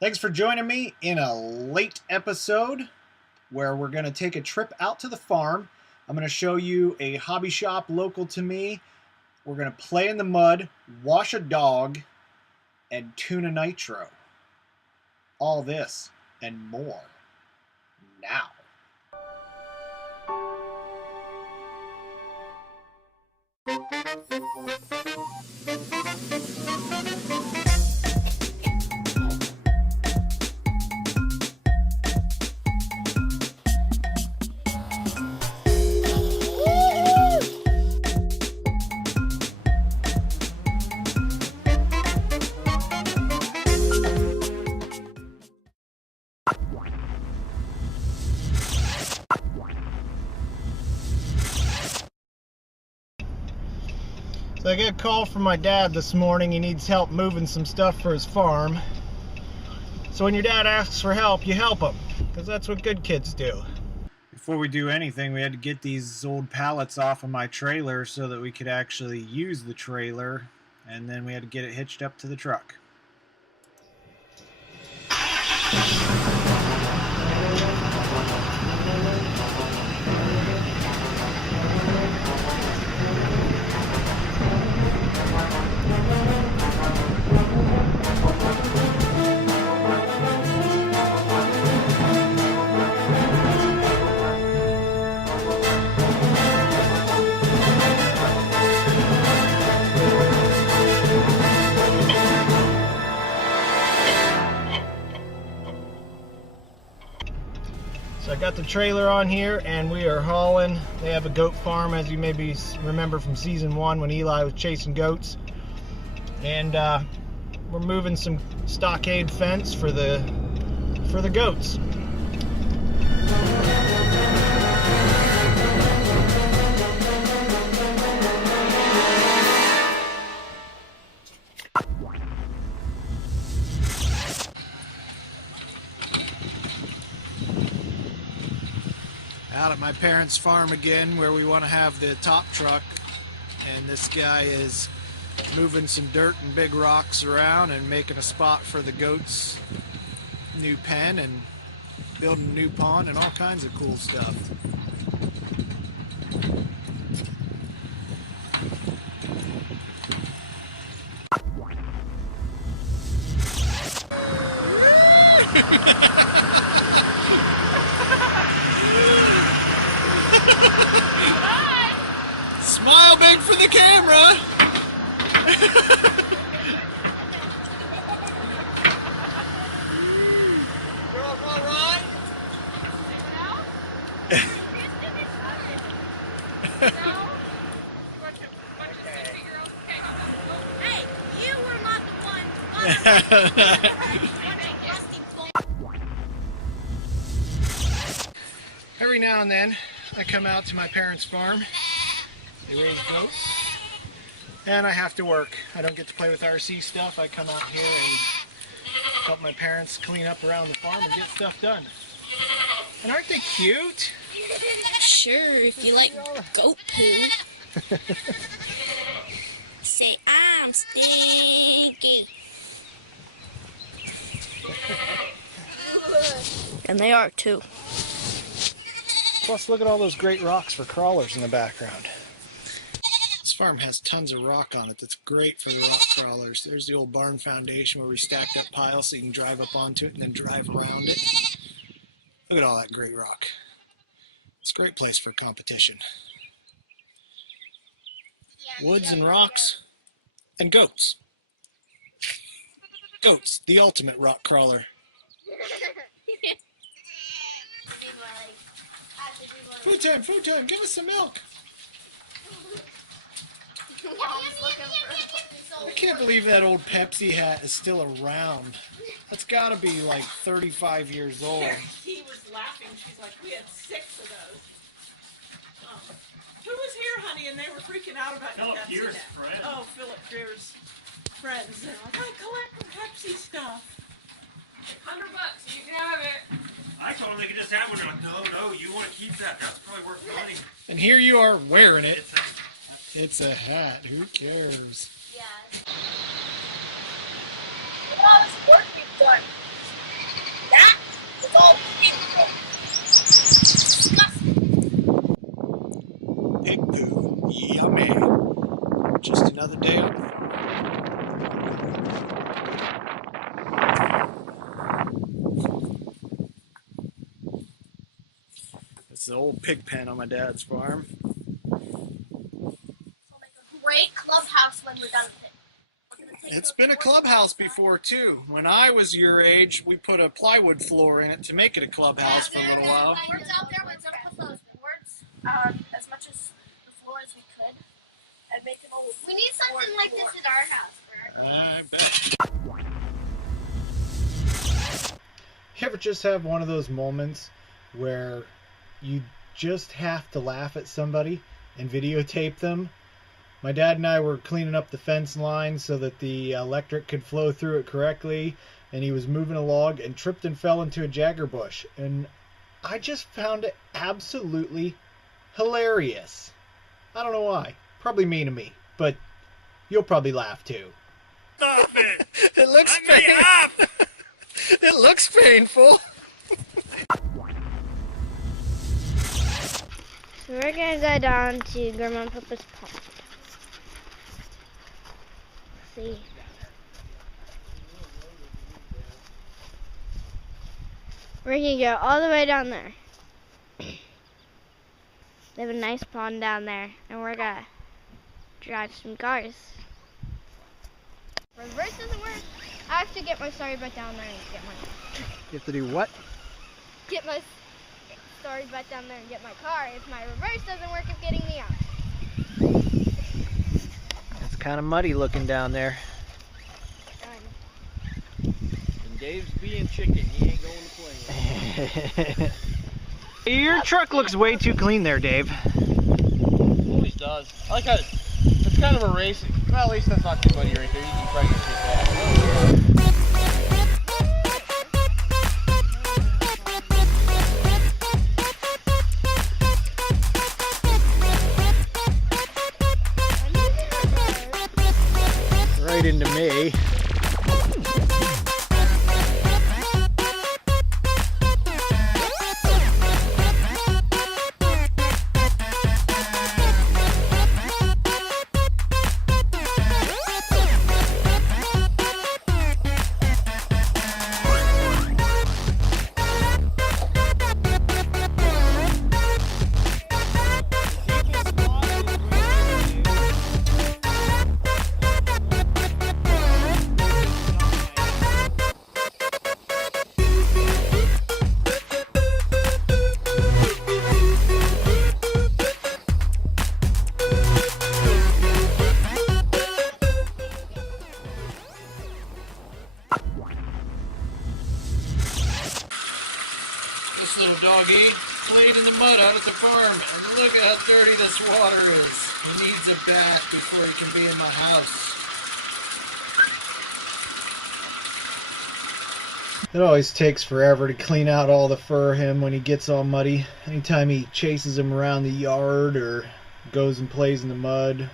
Thanks for joining me in a late episode where we're going to take a trip out to the farm. I'm going to show you a hobby shop local to me. We're going to play in the mud, wash a dog, and tune a nitro. All this and more now. So I get a call from my dad this morning. He needs help moving some stuff for his farm. So when your dad asks for help, you help him, because that's what good kids do. Before we do anything, we had to get these old pallets off of my trailer so that we could actually use the trailer, and then we had to get it hitched up to the truck. So I got the trailer on here and we are hauling. They have a goat farm, as you maybe remember from season 1 when Eli was chasing goats. And we're moving some stockade fence for the goats. Out at my parents' farm again, where we want to have the top truck, and this guy is moving some dirt and big rocks around and making a spot for the goats' new pen and building a new pond and all kinds of cool stuff. Smile big for the camera. Hey, you were not the one. Every now and then, I come out to my parents' farm. They raise goats, and I have to work. I don't get to play with RC stuff. I come out here and help my parents clean up around the farm and get stuff done. And aren't they cute? Sure, if you like goat poo. Say, I'm stinky. And they are too. Plus, look at all those great rocks for crawlers in the background. This farm has tons of rock on it that's great for the rock crawlers. There's the old barn foundation where we stacked up piles so you can drive up onto it and then drive around it. Look at all that great rock. It's a great place for competition. Woods and rocks and goats. Goats, the ultimate rock crawler. Food time, give us some milk. I can't believe that old Pepsi hat is still around. That's got to be like 35 years old. He was laughing. She's like, we had 6 of those. Who was here, honey, and they were freaking out about your Pepsi hat? Friends. Oh, Philip Greer's friends. They're like, I collect Pepsi stuff. $100, you can have it. I told them they could just have one. They're like, no, you want to keep that. That's probably worth money. And here you are wearing it. It's a hat. Who cares? Yeah. Mom's work being done. the old pig pen on my dad's farm. We'll make a great clubhouse when we're done with it. It's been a clubhouse before too. When I was your age, we put a plywood floor in it to make it a clubhouse for a little while. Boards out there, we're gonna put those boards as much as the floor as we could, and make it all. We need something like this at our house. I bet. You ever just have one of those moments where you just have to laugh at somebody and videotape them? My dad and I were cleaning up the fence line so that the electric could flow through it correctly, and he was moving a log and tripped and fell into a jagger bush. And I just found it absolutely hilarious. I don't know why. Probably mean to me, but you'll probably laugh too. Stop it! It looks Let me up! It looks painful. So we're gonna go down to Grandma and Papa's pond. See. We're gonna go all the way down there. They have a nice pond down there, and we're gonna drive some cars. Reverse doesn't work. I have to get my sorry butt down there and get my. You have to do what? Get my sorry butt down there and get my car. If my reverse doesn't work, it's getting me out. It's kind of muddy looking down there. And Dave's being chicken. He ain't going to play with. Your truck looks way too clean there, Dave. Always does. I like how it's kind of a racing. Well, at least that's not too muddy right there. You can probably get that. Right into me. This little doggy played in the mud out at the farm, and look at how dirty this water is. He needs a bath before he can be in my house. It always takes forever to clean out all the fur of him when he gets all muddy. Anytime he chases him around the yard or goes and plays in the mud,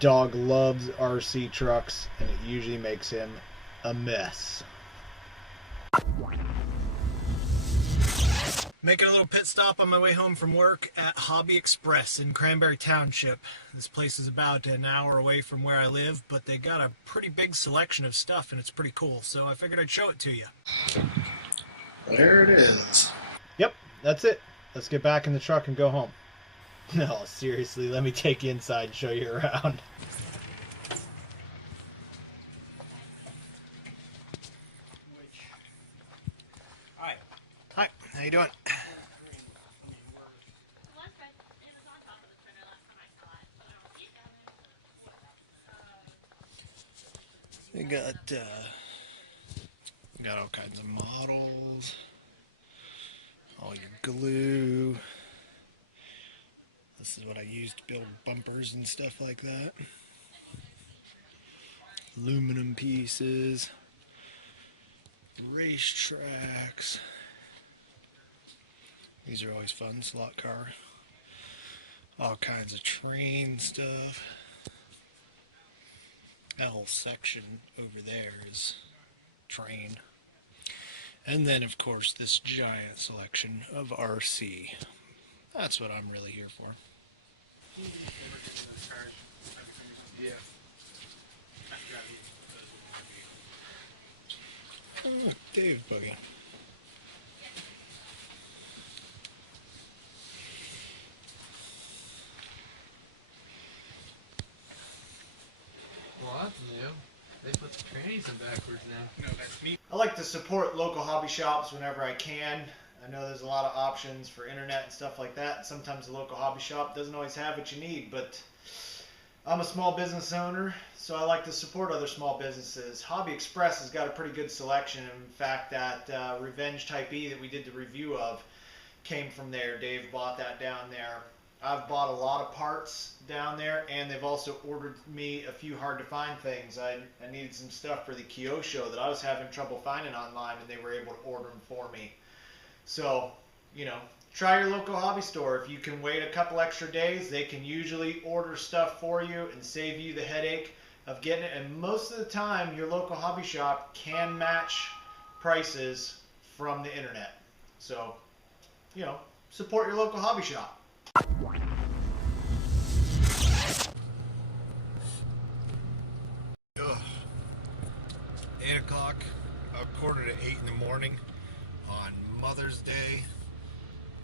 dog loves RC trucks, and it usually makes him a mess. Making a little pit stop on my way home from work at Hobby Express in Cranberry Township. This place is about an hour away from where I live, but they got a pretty big selection of stuff and it's pretty cool, so I figured I'd show it to you. There it is. Yep, that's it. Let's get back in the truck and go home. No, seriously, let me take you inside and show you around. Hi, how you doing? We got all kinds of models, all your glue. This is what I use to build bumpers and stuff like that. Aluminum pieces, race tracks. These are always fun, slot car. All kinds of train stuff. That whole section over there is train. And then, of course, this giant selection of RC. That's what I'm really here for. Yeah. Oh, look, Dave buggy. Trannies and backwards now. No, that's me. I like to support local hobby shops whenever I can. I know there's a lot of options for internet and stuff like that. Sometimes the local hobby shop doesn't always have what you need, but I'm a small business owner, so I like to support other small businesses. Hobby Express has got a pretty good selection. In fact, that Revenge Type E that we did the review of came from there. Dave bought that down there. I've bought a lot of parts down there, and they've also ordered me a few hard-to-find things. I needed some stuff for the Kyosho that I was having trouble finding online, and they were able to order them for me. So, you know, try your local hobby store. If you can wait a couple extra days, they can usually order stuff for you and save you the headache of getting it. And most of the time, your local hobby shop can match prices from the internet. So, you know, support your local hobby shop. Ugh. 8 o'clock, a quarter to 8 in the morning on Mother's Day.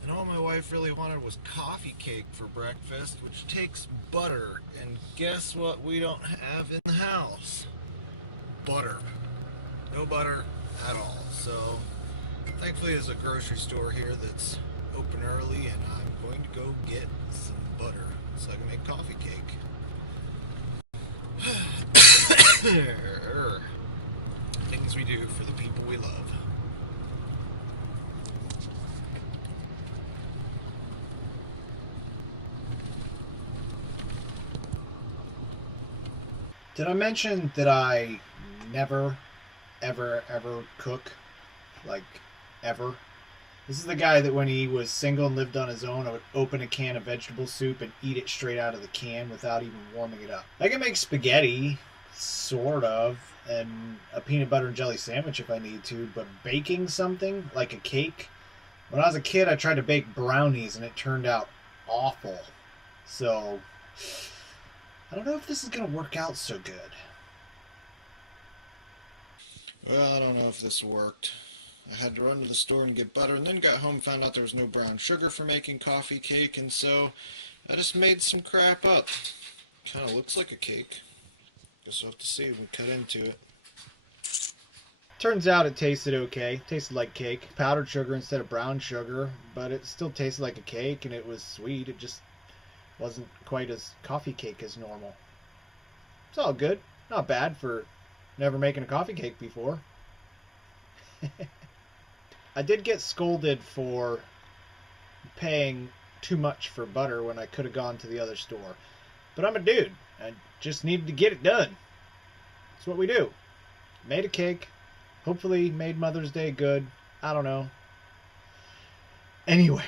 And all my wife really wanted was coffee cake for breakfast, which takes butter. And guess what we don't have in the house? Butter. No butter at all. So, thankfully there's a grocery store here that's open early, and I'm going to go get some butter so I can make coffee cake. Things we do for the people we love. Did I mention that I never, ever cook? Like, ever? This is the guy that when he was single and lived on his own, I would open a can of vegetable soup and eat it straight out of the can without even warming it up. I can make spaghetti, sort of, and a peanut butter and jelly sandwich if I need to, but baking something, like a cake, when I was a kid I tried to bake brownies and it turned out awful. So, I don't know if this is going to work out so good. Well, I don't know if this worked. I had to run to the store and get butter, and then got home and found out there was no brown sugar for making coffee cake, and so I just made some crap up. Kind of looks like a cake. Guess we'll have to see when we cut into it. Turns out it tasted okay. Tasted like cake. Powdered sugar instead of brown sugar, but it still tasted like a cake, and it was sweet. It just wasn't quite as coffee cake as normal. It's all good. Not bad for never making a coffee cake before. I did get scolded for paying too much for butter when I could have gone to the other store. But I'm a dude. I just needed to get it done. That's what we do. Made a cake. Hopefully made Mother's Day good. I don't know. Anyway.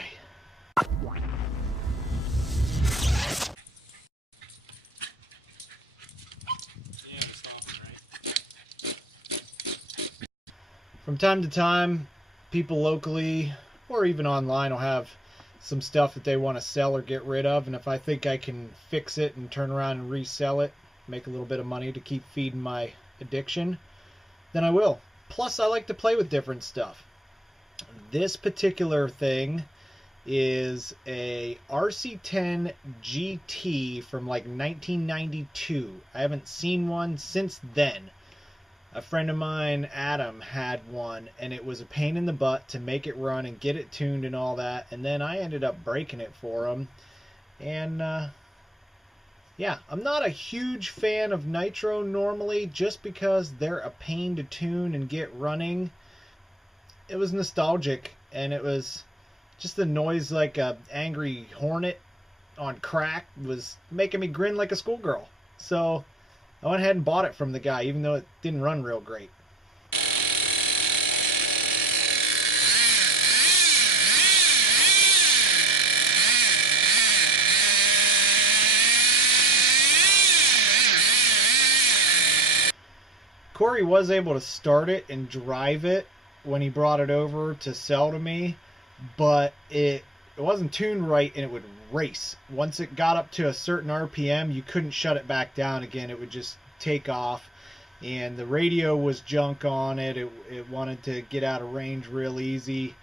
From time to time, people locally or even online will have some stuff that they want to sell or get rid of, and if I think I can fix it and turn around and resell it, make a little bit of money to keep feeding my addiction, then I will. Plus, I like to play with different stuff. This particular thing is a RC10 GT from like 1992. I haven't seen one since then. A friend of mine, Adam, had one, and it was a pain in the butt to make it run and get it tuned and all that, and then I ended up breaking it for him. And yeah, I'm not a huge fan of nitro normally, just because they're a pain to tune and get running. It was nostalgic, and it was just the noise like a angry hornet on crack was making me grin like a schoolgirl. So I went ahead and bought it from the guy, even though it didn't run real great. Corey was able to start it and drive it when he brought it over to sell to me, but it wasn't tuned right and it would race. Once it got up to a certain RPM, you couldn't shut it back down again. It would just take off, and the radio was junk on it. It wanted to get out of range real easy,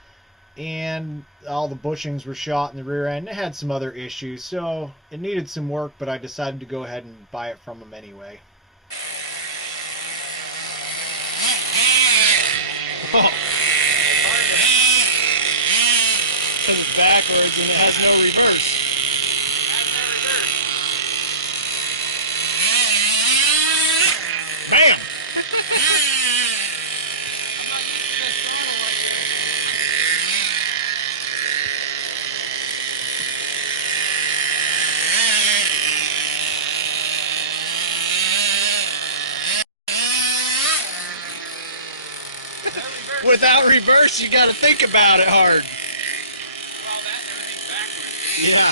and all the bushings were shot in the rear end. It had some other issues, so it needed some work, but I decided to go ahead and buy it from him anyway. Because it's backwards and it has no reverse. Bam! Without reverse, you got to think about it hard. Well, everything's backwards. Yeah.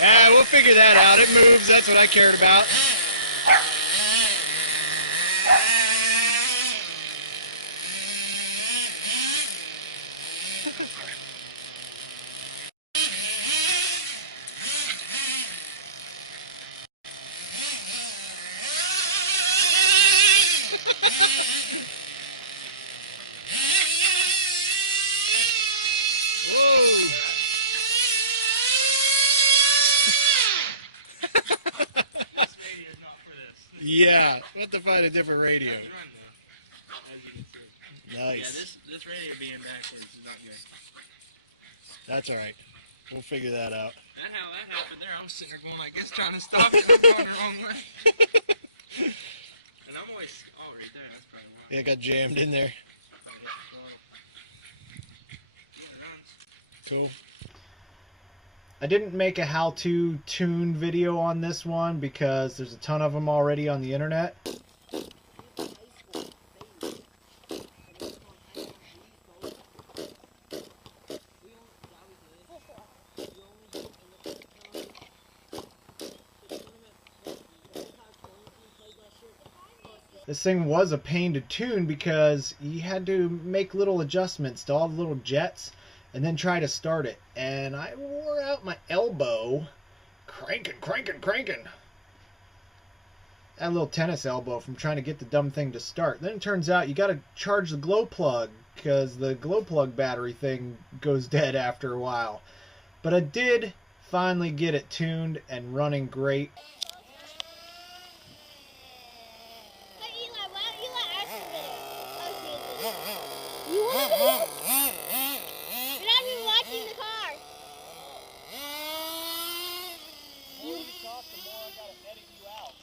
Yeah, we'll figure that out. It moves. That's what I cared about. Yeah, we'll have to find a different radio. Nice. Yeah, this radio being backwards is not good. That's all right. We'll figure that out. That happened there. I was sitting there going like this, trying to stop it. I'm going the wrong way. And I'm always, oh, right there. That's probably why. Yeah, it got jammed in there. Cool. I didn't make a how-to tune video on this one because there's a ton of them already on the internet. This thing was a pain to tune because you had to make little adjustments to all the little jets and then try to start it. And I wore out my elbow cranking. That little tennis elbow from trying to get the dumb thing to start. Then it turns out you got to charge the glow plug because the glow plug battery thing goes dead after a while. But I did finally get it tuned and running great. You want to do? You're not even watching the car. The more you talk, the more I gotta edit you out.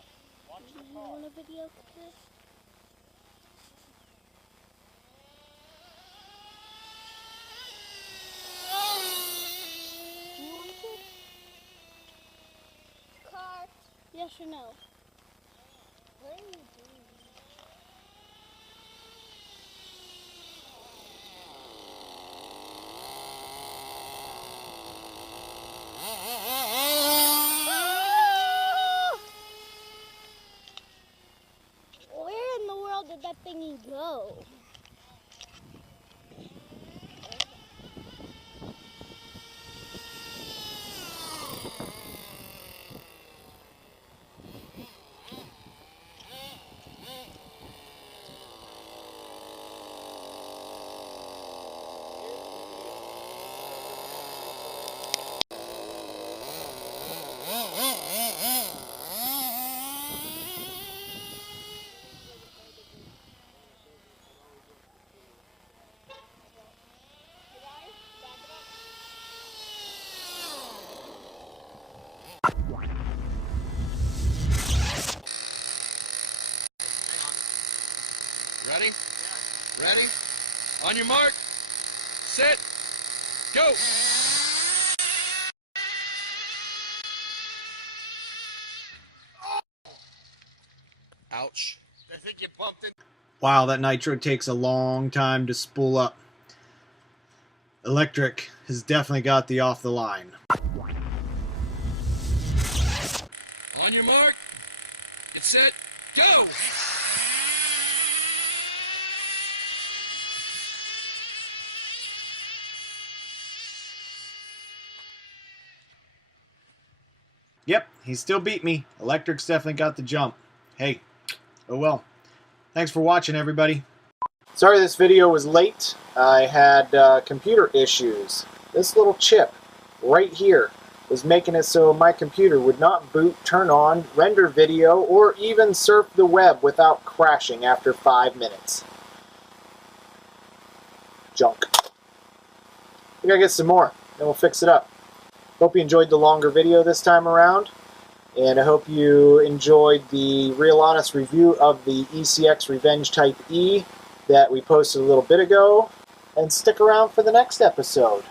Watch the car. You want a video of this? Do you want to? Car. Yes or no? What are you doing? Where in the world did that thingy go? Ready? Ready? On your mark, set, go! Ouch. I think you bumped it. Wow, that nitro takes a long time to spool up. Electric has definitely got the off the line. On your mark, get set, go! Yep, he still beat me. Electric's definitely got the jump. Hey, oh well. Thanks for watching, everybody. Sorry this video was late. I had computer issues. This little chip right here was making it so my computer would not boot, turn on, render video, or even surf the web without crashing after 5 minutes. Junk. We gotta get some more, then we'll fix it up. Hope you enjoyed the longer video this time around, and I hope you enjoyed the real honest review of the ECX Revenge Type E that we posted a little bit ago, and stick around for the next episode.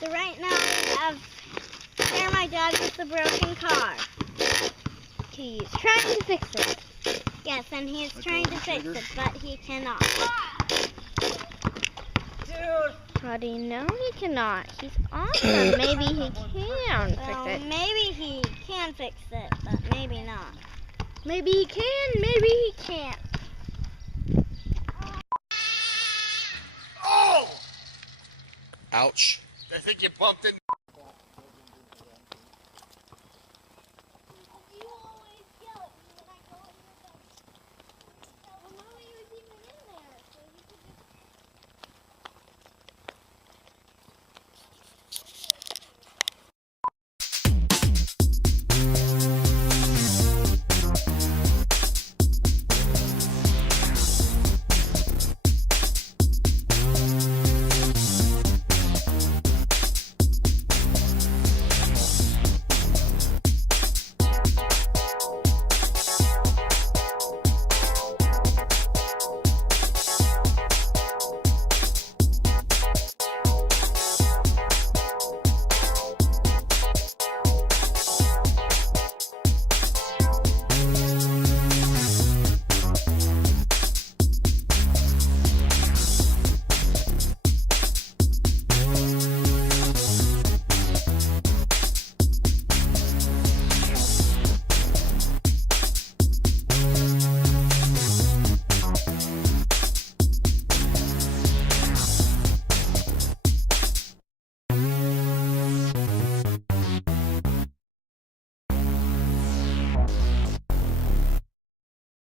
So right now we have here my dad with the broken car. He's trying to fix it. Yes, and he's trying to fix it, but he cannot. Dude! How do you know he cannot? He's awesome. Maybe he can fix it. Maybe he can fix it, but maybe not. Maybe he can, maybe he can't. Ouch. I think you bumped into